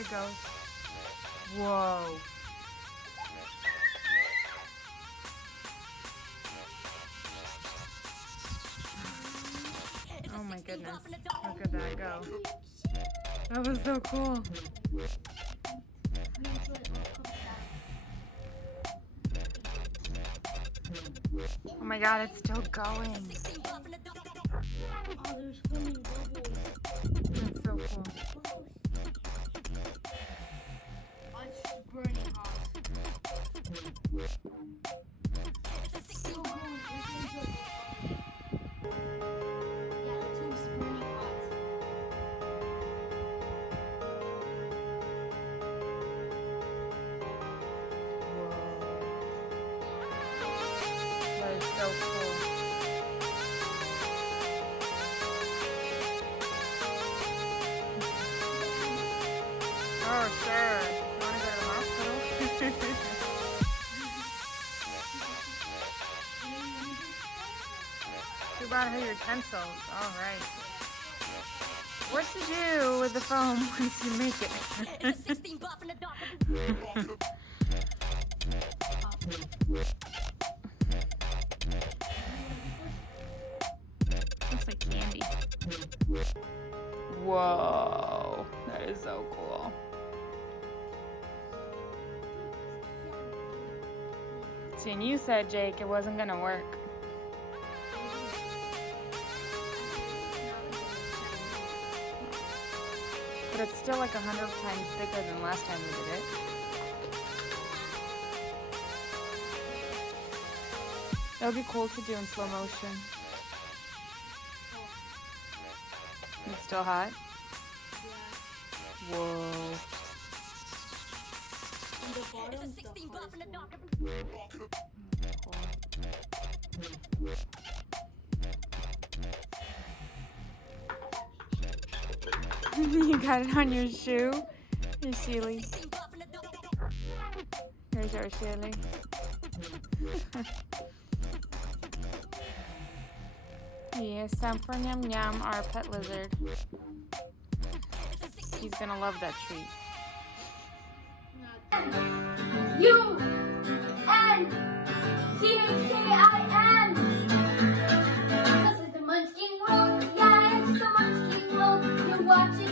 it goes. Whoa. Oh my goodness. Look at that go. That was so cool. Oh my god, it's still going. Oh, there's swimming bubbles. That's so cool. Oh, it's burning hot. It's so cool. Yeah, that thing's burning hot. That is so cool. Oh, sure. You want to go to the hospital? You brought her utensils. All right. What to do with the foam once you make it? Looks like candy. Whoa, that is so cool. See, and you said, Jake, it wasn't gonna work. But it's still like 100 times bigger than last time we did it. That would be cool to do in slow motion. It's still hot? Whoa. You got it on your shoe? Your silly. Here's our silly. Yes, time for Yum Yum, our pet lizard. He's gonna love that treat. U-N-C-H-K-I-N. This is the Munchkin World. Yeah, it's the Munchkin World. You're watching